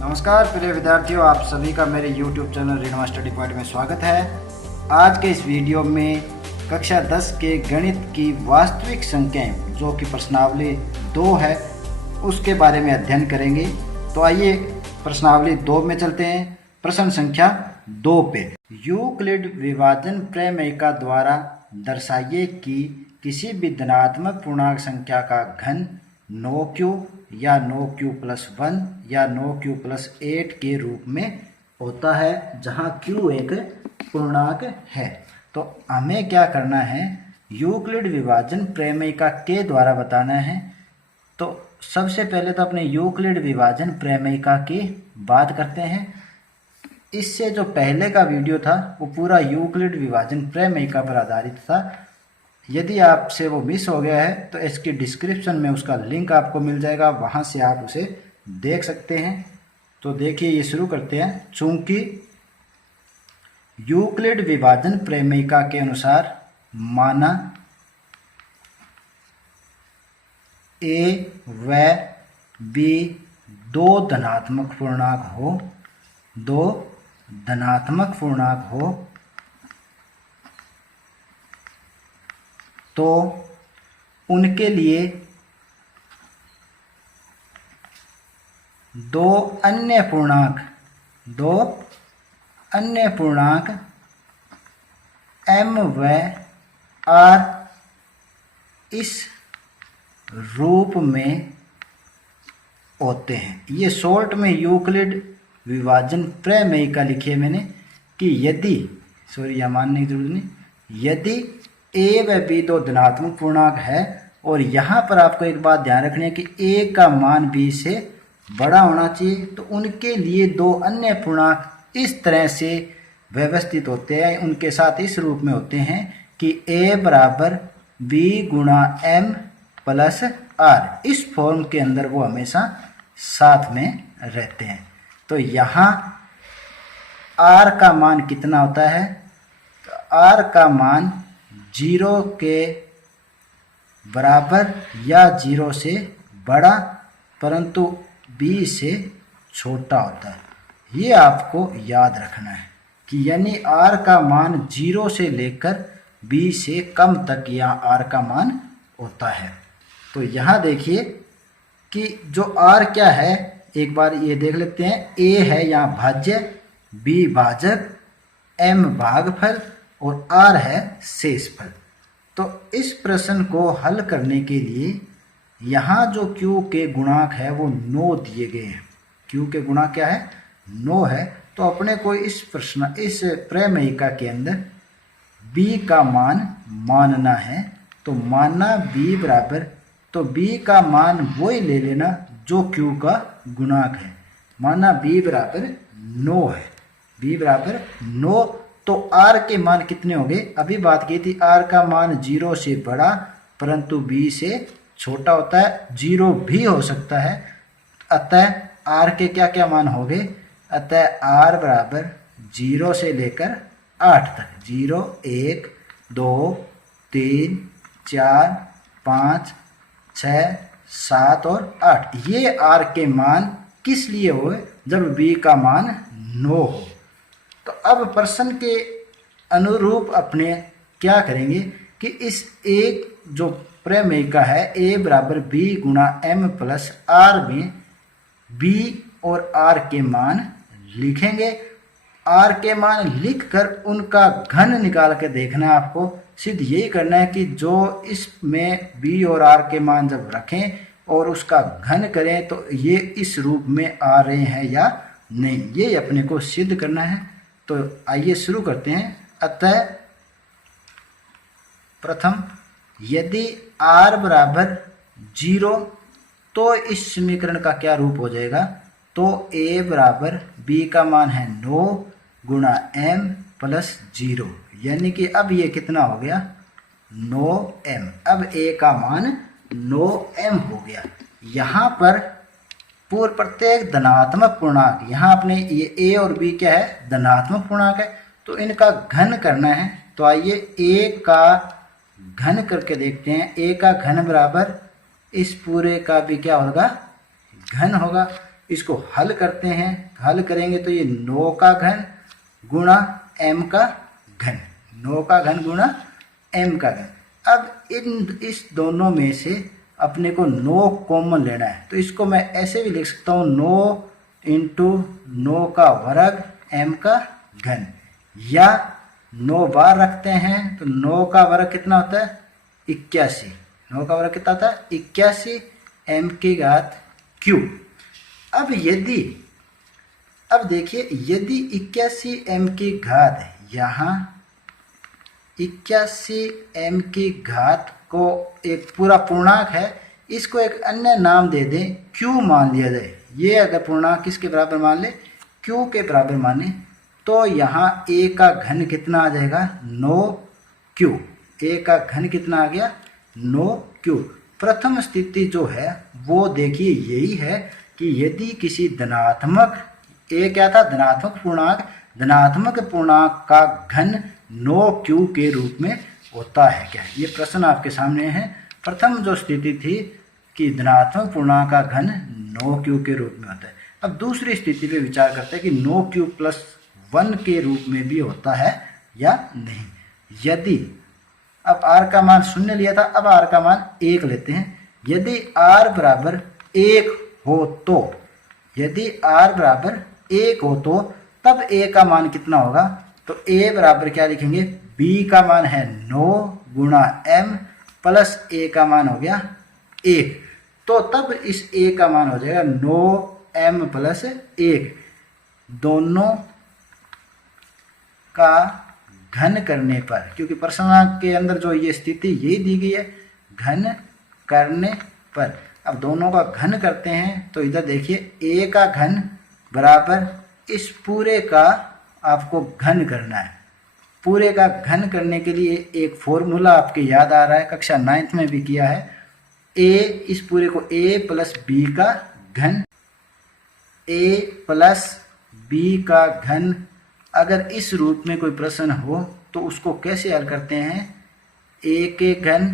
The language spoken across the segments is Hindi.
नमस्कार प्रिय विद्यार्थियों, आप सभी का मेरे YouTube channel Rinwa study point में स्वागत है। आज के इस वीडियो में कक्षा 10 के गणित की वास्तविक संख्याएं जो कि प्रश्नावली 2 है उसके बारे में अध्ययन करेंगे। तो आइए प्रश्नावली 2 में चलते हैं। प्रश्न संख्या 2 पे यूक्लिड विभाजन प्रमेयिका द्वारा दर्शाइए कि किसी भी धनात्मक पूर्णांक संख्या का घन 9q या 9q प्लस 1 या 9q प्लस 8 के रूप में होता है, जहाँ q एक पूर्णांक है। तो हमें क्या करना है, यूक्लिड विभाजन प्रमेयिका के द्वारा बताना है। तो सबसे पहले तो अपने यूक्लिड विभाजन प्रमेयिका की बात करते हैं। इससे जो पहले का वीडियो था वो पूरा यूक्लिड विभाजन प्रमेयिका पर आधारित था। यदि आपसे वो मिस हो गया है तो इसकी डिस्क्रिप्शन में उसका लिंक आपको मिल जाएगा, वहाँ से आप उसे देख सकते हैं। तो देखिए, ये शुरू करते हैं। चूंकि यूक्लिड विभाजन प्रमेयिका के अनुसार माना a व b दो धनात्मक पूर्णांक हो तो उनके लिए दो अन्य पूर्णांक m व r इस रूप में होते हैं। ये शॉर्ट में यूक्लिड विभाजन प्रमेयिका लिखी है मैंने कि मानने की जरूरत नहीं, यदि a व b दो धनात्मक पूर्णांक है और यहाँ पर आपको एक बात ध्यान रखनी है कि a का मान b से बड़ा होना चाहिए, तो उनके लिए दो अन्य पूर्णांक इस तरह से व्यवस्थित होते हैं, उनके साथ इस रूप में होते हैं कि a बराबर b गुणा m प्लस r। इस फॉर्म के अंदर वो हमेशा साथ में रहते हैं। तो यहाँ r का मान कितना होता है, तो r का मान 0 के बराबर या 0 से बड़ा परंतु b से छोटा होता है। ये आपको याद रखना है कि यानी r का मान 0 से लेकर b से कम तक यहाँ r का मान होता है। तो यहाँ देखिए कि जो r क्या है, एक बार ये देख लेते हैं। a है यहाँ भाज्य, b भाजक, m भागफल और r है शेषफल। तो इस प्रश्न को हल करने के लिए यहाँ जो q के गुणांक है वो 9 दिए गए हैं। q के गुणांक क्या है, 9 है। तो अपने को इस प्रमेयिका के अंदर b का मान मानना है। तो मानना b बराबर, तो b का मान वही ले लेना जो q का गुणांक है। माना b बराबर 9 है, b बराबर 9। तो r के मान कितने हो गए, अभी बात की थी r का मान 0 से बड़ा परंतु b से छोटा होता है, 0 भी हो सकता है। अतः r के क्या क्या मान हो गए, अतः r बराबर 0 से लेकर 8 तक, 0 1 2 3 4 5 6 7 और 8, ये r के मान किस लिए हुए, जब b का मान 9 हो। तो अब प्रश्न के अनुरूप अपने क्या करेंगे कि इस एक जो प्रमेयिका है a बराबर b गुणा m प्लस r में b और r के मान लिखेंगे। r के मान लिखकर उनका घन निकाल के देखना है आपको। सिर्फ यही करना है कि जो इसमें b और r के मान जब रखें और उसका घन करें तो ये इस रूप में आ रहे हैं या नहीं, ये अपने को सिद्ध करना है। तो आइए शुरू करते हैं। अतः प्रथम, यदि r बराबर 0 तो इस समीकरण का क्या रूप हो जाएगा, तो a बराबर b का मान है 9 गुणा m प्लस 0, यानी कि अब ये कितना हो गया 9m। अब a का मान 9m हो गया। यहाँ पर पूर्व प्रत्येक धनात्मक पूर्णांक, यहाँ अपने ये a और b क्या है, धनात्मक पूर्णांक है, तो इनका घन करना है। तो आइए a का घन करके देखते हैं। a का घन बराबर इस पूरे का भी क्या होगा, घन होगा। इसको हल करते हैं। हल करेंगे तो ये 9 का घन गुणा m का घन, 9 का घन गुणा m का घन। अब इस दोनों में से अपने को 9 कॉमन लेना है, तो इसको मैं ऐसे भी लिख सकता हूँ 9 इंटू 9 का वर्ग m का घन, या 9 बार रखते हैं तो 9 का वर्ग कितना होता है 81, 9 का वर्ग कितना होता है 81 m की घात q। अब देखिए यदि 81 m की घात यहाँ 81 m की घात को एक पूरा पूर्णांक है, इसको एक अन्य नाम दे दें q मान लिया जाए। ये अगर पूर्णांक किसके बराबर मान ले q के बराबर माने तो यहाँ a का घन कितना आ जाएगा 9q। a का घन कितना आ गया 9q। प्रथम स्थिति जो है वो देखिए यही है कि यदि किसी धनात्मक a क्या था धनात्मक पूर्णांक का घन 9q के रूप में होता है क्या, ये प्रश्न आपके सामने है। प्रथम जो स्थिति थी कि धनात्मक पूर्णांक का घन 9q के रूप में होता है। अब दूसरी स्थिति पे विचार करते हैं कि 9q प्लस 1 के रूप में भी होता है या नहीं। यदि अब r का मान 0 लिया था, अब r का मान 1 लेते हैं। यदि r बराबर 1 हो तो, यदि r बराबर 1 हो तो तब a का मान कितना होगा, तो a बराबर क्या लिखेंगे b का मान है 9 गुणा m प्लस a का मान हो गया 1, तो तब इस a का मान हो जाएगा 9m प्लस 1। दोनों का घन करने पर, क्योंकि प्रश्न के अंदर जो ये स्थिति यही दी गई है घन करने पर। अब दोनों का घन करते हैं तो इधर देखिए a का घन बराबर इस पूरे का आपको घन करना है। पूरे का घन करने के लिए एक फॉर्मूला आपके याद आ रहा है, कक्षा 9th में भी किया है। a इस पूरे को a प्लस b का घन, a प्लस b का घन। अगर इस रूप में कोई प्रश्न हो तो उसको कैसे हल करते हैं, a के घन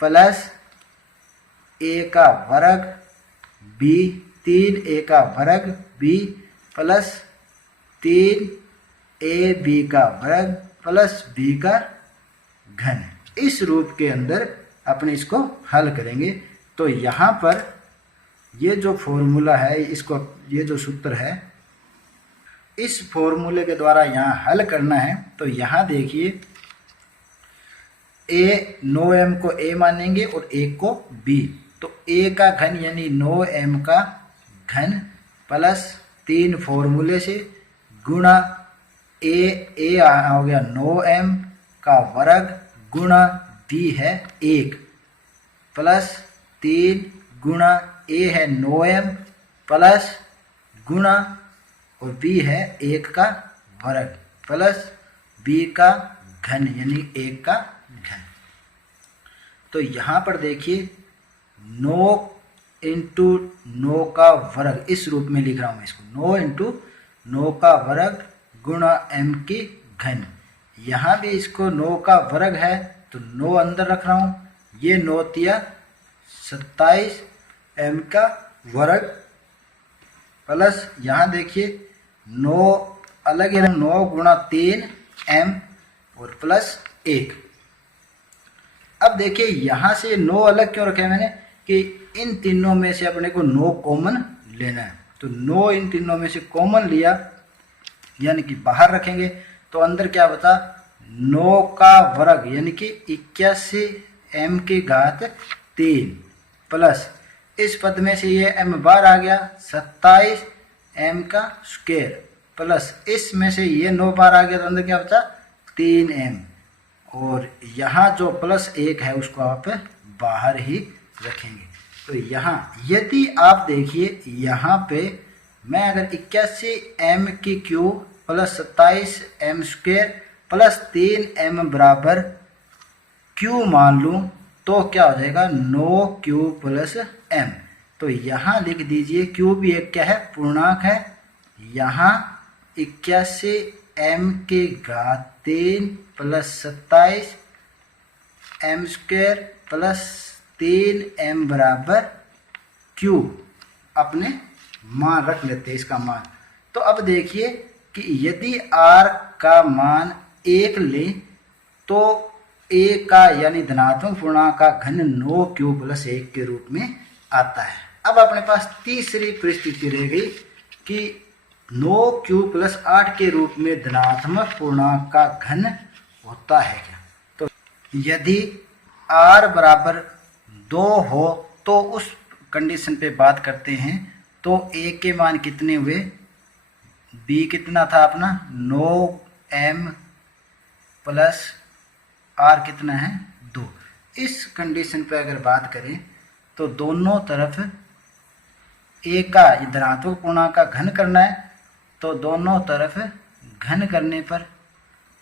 प्लस a का वर्ग b, 3a का वर्ग b प्लस 3ab का वर्ग प्लस b का घन। इस रूप के अंदर अपने इसको हल करेंगे। तो यहाँ पर ये जो फॉर्मूला है, इसको ये जो सूत्र है, इस फॉर्मूले के द्वारा यहाँ हल करना है। तो यहाँ देखिए a 9m को a मानेंगे और 1 को b, तो a का घन यानी 9m का घन प्लस 3 फॉर्मूले से गुणा a हो गया 9m का वर्ग गुणा b है 1 प्लस 3 गुणा a है 9m प्लस गुणा और b है 1 का वर्ग प्लस b का घन यानी 1 का घन। तो यहाँ पर देखिए 9 इंटू 9 का वर्ग, इस रूप में लिख रहा हूँ मैं इसको, 9 इंटू 9 का वर्ग गुणा m की घन। यहाँ भी इसको 9 का वर्ग है तो 9 अंदर रख रहा हूँ, ये 9 तिया 27 m का वर्ग प्लस यहाँ देखिए 9 अलग है, 9 गुणा 3 m और प्लस 1। अब देखिए यहाँ से 9 अलग क्यों रखे मैंने कि इन तीनों में से अपने को 9 कॉमन लेना है। तो 9 इन तीनों में से कॉमन लिया यानी कि बाहर रखेंगे तो अंदर क्या बता 9 का वर्ग यानी कि 81 m की घात 3 प्लस इस पद में से ये m बार आ गया 27 m का स्क्वायर प्लस इसमें से ये 9 बार आ गया तो अंदर क्या बचा 3m, और यहाँ जो प्लस 1 है उसको आप बाहर ही रखेंगे। तो यहाँ यदि आप देखिए यहाँ पे मैं अगर 81 m की cube plus 27 m square plus 3m बराबर q मान लूँ तो क्या हो जाएगा 9q प्लस m। तो यहाँ लिख दीजिए q भी एक क्या है पूर्णांक है, यहाँ 81 m की घात 3 plus 27 m square plus 3m बराबर q अपने मान रख लेते हैं इसका मान। तो अब देखिए कि यदि r का मान 1 ले तो a का यानी धनात्मक पूर्णांक का घन 9q+1 के रूप में आता है। अब अपने पास तीसरी परिस्थिति रह गई कि 9q+8 के रूप में धनात्मक पूर्णांक का घन होता है क्या। तो यदि r बराबर 2 हो तो उस कंडीशन पे बात करते हैं। तो a के मान कितने हुए, b कितना था अपना 9m प्लस r कितना है 2। इस कंडीशन पे अगर बात करें तो दोनों तरफ a का धनात्मक पूर्णांक का घन करना है, तो दोनों तरफ घन करने पर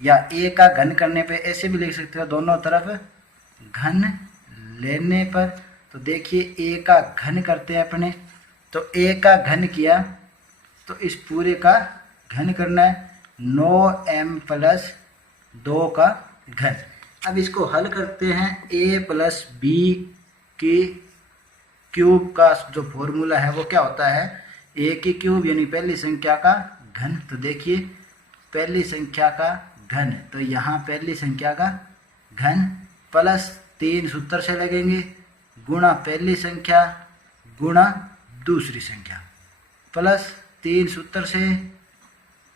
या a का घन करने पे ऐसे भी लिख सकते हो, दोनों तरफ घन लेने पर। तो देखिए a का घन करते हैं अपने, तो a का घन किया तो इस पूरे का घन करना है 9m प्लस 2 का घन। अब इसको हल करते हैं, a प्लस b की क्यूब का जो फॉर्मूला है वो क्या होता है, a की क्यूब यानी पहली संख्या का घन। तो देखिए पहली संख्या का घन, तो यहाँ पहली संख्या का घन प्लस 3 सूत्र से लगेंगे गुणा पहली संख्या गुणा दूसरी संख्या प्लस 3 सूत्र से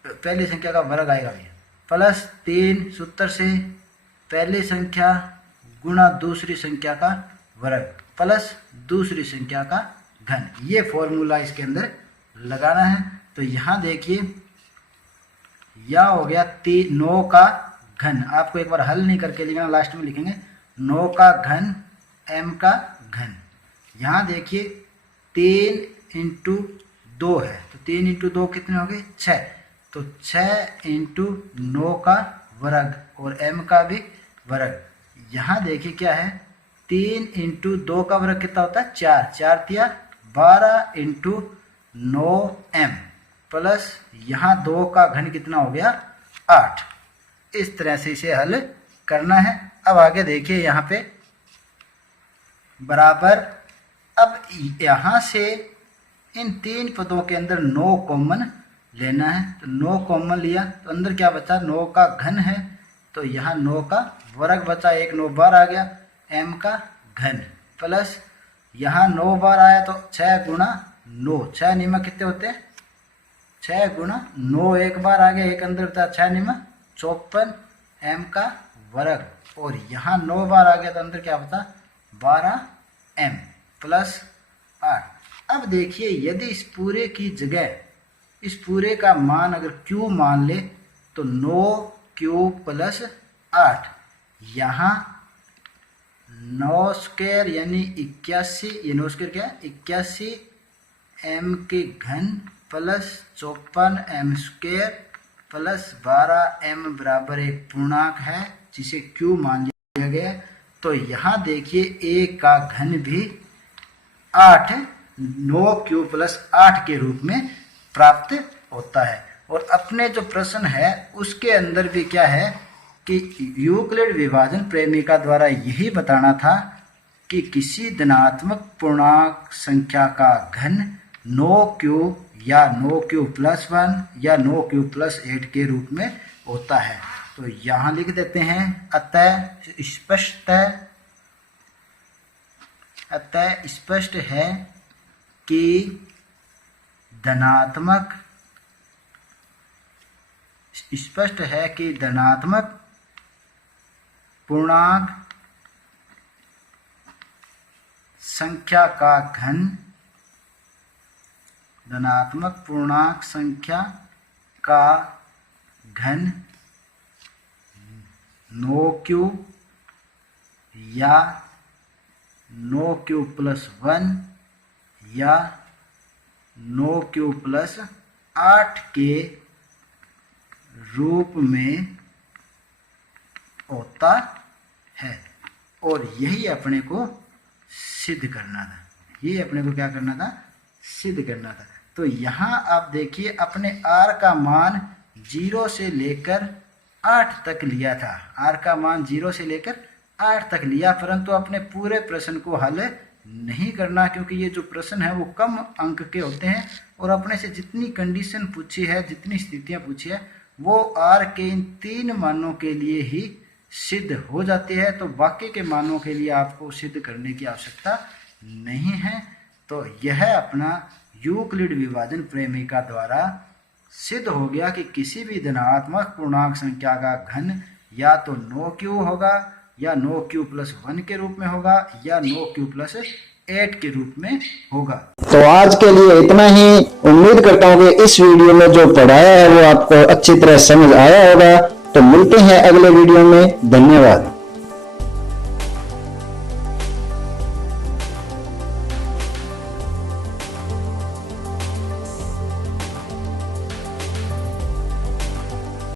पहली संख्या का वर्ग आएगा भैया, प्लस 3 सूत्र से पहली संख्या गुणा दूसरी संख्या का वर्ग प्लस दूसरी संख्या का घन। ये फॉर्मूला इसके अंदर लगाना है। तो यहाँ देखिए यह हो गया 9 का घन, आपको एक बार हल नहीं करके लिखना, लास्ट में लिखेंगे 9 का घन m का घन। यहाँ देखिए 3 इंटू 2 है, तो 3 इंटू 2 कितने हो गए 6, तो 6 इंटू 9 का वर्ग और m का भी वर्ग। यहाँ देखिए क्या है 3 इंटू 2 का वर्ग कितना होता है 4, 4 तिया 12 इंटू 9m प्लस यहाँ 2 का घन कितना हो गया 8। इस तरह से इसे हल करना है। अब आगे देखिए यहाँ पे बराबर, अब यहाँ से इन 3 पदों के अंदर 9 कॉमन लेना है, तो 9 कॉमन लिया तो अंदर क्या बचा 9 का घन है, तो यहाँ 9 का वर्ग बचा, 1 9 बार आ गया m का घन प्लस यहाँ 9 बार आया तो 6 गुणा 9, 6 निमा कितने होते हैं 6 गुणा 9, एक बार आ गया, एक अंदर बचा 6 निमा 54 m का वर्ग, और यहाँ 9 बार आ गया तो अंदर क्या बचा 12m प्लस 8। अब देखिए यदि इस पूरे की जगह इस पूरे का मान अगर q मान ले तो 9q प्लस 8, यहाँ 9 स्क्वायर यानी 81, ये 9 स्क्वायर क्या है 81 m के घन plus 54 m square plus 12m बराबर एक पूर्णांक है जिसे q मान लिया गया। तो यहाँ देखिए a का घन भी 8 9q प्लस 8 के रूप में प्राप्त होता है। और अपने जो प्रश्न है उसके अंदर भी क्या है कि यूक्लिड विभाजन प्रेमिका द्वारा यही बताना था कि किसी धनात्मक पूर्णांक संख्या का घन 9q या 9q प्लस 1 या 9q प्लस 8 के रूप में होता है। तो यहाँ लिख देते हैं अतः स्पष्ट है कि धनात्मक पूर्णांक संख्या का घन धनात्मक पूर्णांक संख्या का घन 9q या 9q प्लस 1 या 9q प्लस 8 के रूप में होता है। और यही अपने को सिद्ध करना था, ये अपने को क्या करना था सिद्ध करना था। तो यहाँ आप देखिए अपने r का मान 0 से लेकर 8 तक लिया था, r का मान 0 से लेकर 8 तक लिया, परंतु अपने पूरे प्रश्न को हल नहीं करना क्योंकि ये जो प्रश्न है वो कम अंक के होते हैं और अपने से जितनी कंडीशन पूछी है, जितनी स्थितियां पूछी है, वो आर के इन 3 मानों के लिए ही सिद्ध हो जाती है। तो बाकी के मानों के लिए आपको सिद्ध करने की आवश्यकता नहीं है। तो यह अपना यूक्लिड विभाजन प्रेमिका द्वारा सिद्ध हो गया कि किसी भी धनात्मक पूर्णांक संख्या का घन या तो 9q होगा, या 9q+1 के रूप में होगा, या 9q+8 के रूप में होगा। तो आज के लिए इतना ही। उम्मीद करता हूँ कि इस वीडियो में जो पढ़ाया है वो आपको अच्छी तरह समझ आया होगा। तो मिलते हैं अगले वीडियो में। धन्यवाद।